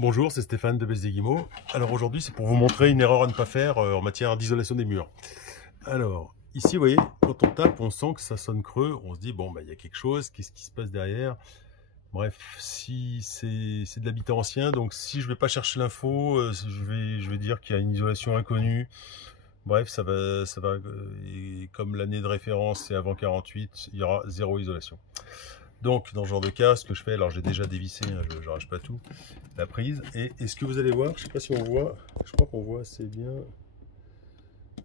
Bonjour, c'est Stéphane de BSD Guimau. Alors aujourd'hui, c'est pour vous montrer une erreur à ne pas faire en matière d'isolation des murs. Alors, ici, vous voyez, quand on tape, on sent que ça sonne creux. On se dit, bon, bah, il y a quelque chose, qu'est-ce qui se passe derrière? Bref, si c'est de l'habitat ancien, donc si je vais pas chercher l'info, je vais dire qu'il y a une isolation inconnue. Bref, et comme l'année de référence c'est avant 48, il y aura zéro isolation. Donc, dans ce genre de cas, ce que je fais, alors j'ai déjà dévissé, hein, je n'arrache pas tout, la prise. Et ce que vous allez voir, je ne sais pas si on voit, je crois qu'on voit assez bien.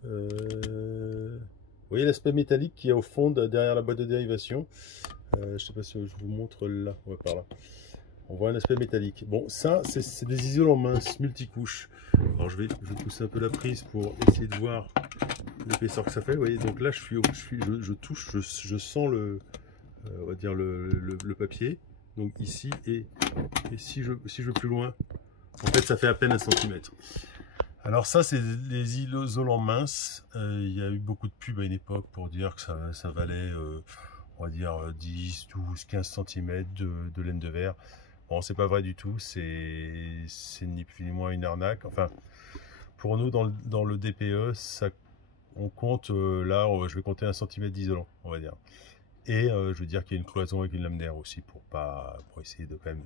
Vous voyez l'aspect métallique qui est au fond, derrière la boîte de dérivation. Je ne sais pas si je vous montre là, ouais, par là. On voit un aspect métallique. Bon, ça, c'est des isolants minces, multicouches. Alors, je vais pousser un peu la prise pour essayer de voir l'épaisseur que ça fait. Vous voyez, donc là, je touche, je sens on va dire le papier, donc ici, et si je vais plus loin, en fait ça fait à peine 1 centimètre. Alors ça c'est les isolants minces. Il y a eu beaucoup de pubs à une époque pour dire que ça valait on va dire 10, 12, 15 cm de laine de verre. Bon, c'est pas vrai du tout, c'est ni plus ni moins une arnaque. Enfin, pour nous dans le DPE, on compte là, je vais compter 1 cm d'isolant, on va dire. Et je veux dire qu'il y a une cloison avec une lame d'air aussi pour essayer de quand même.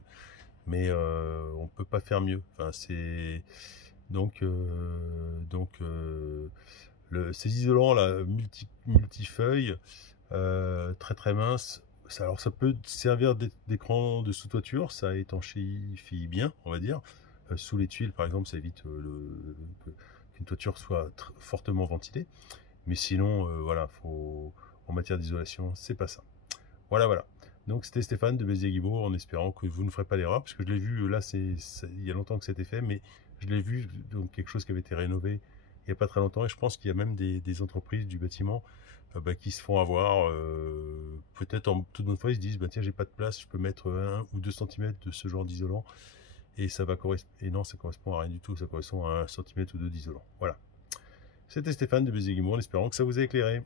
Mais on peut pas faire mieux. Enfin, c'est ces isolants là multifeuilles très très minces. Alors ça peut servir d'écran de sous-toiture, ça étanchéifie bien, on va dire. Sous les tuiles par exemple, ça évite qu'une toiture soit fortement ventilée. Mais sinon, voilà, en matière d'isolation, c'est pas ça. Voilà. Donc c'était Stéphane de BSD Guimau, en espérant que vous ne ferez pas l'erreur, parce que je l'ai vu, là, il y a longtemps que c'était fait, mais je l'ai vu, donc quelque chose qui avait été rénové il n'y a pas très longtemps, et je pense qu'il y a même des entreprises du bâtiment qui se font avoir, peut-être en toute bonne foi, ils se disent, tiens, j'ai pas de place, je peux mettre 1 ou 2 cm de ce genre d'isolant, et ça va correspondre, et non, ça correspond à rien du tout, ça correspond à 1 cm ou 2 d'isolant. Voilà. C'était Stéphane de BSD Guimau, en espérant que ça vous a éclairé.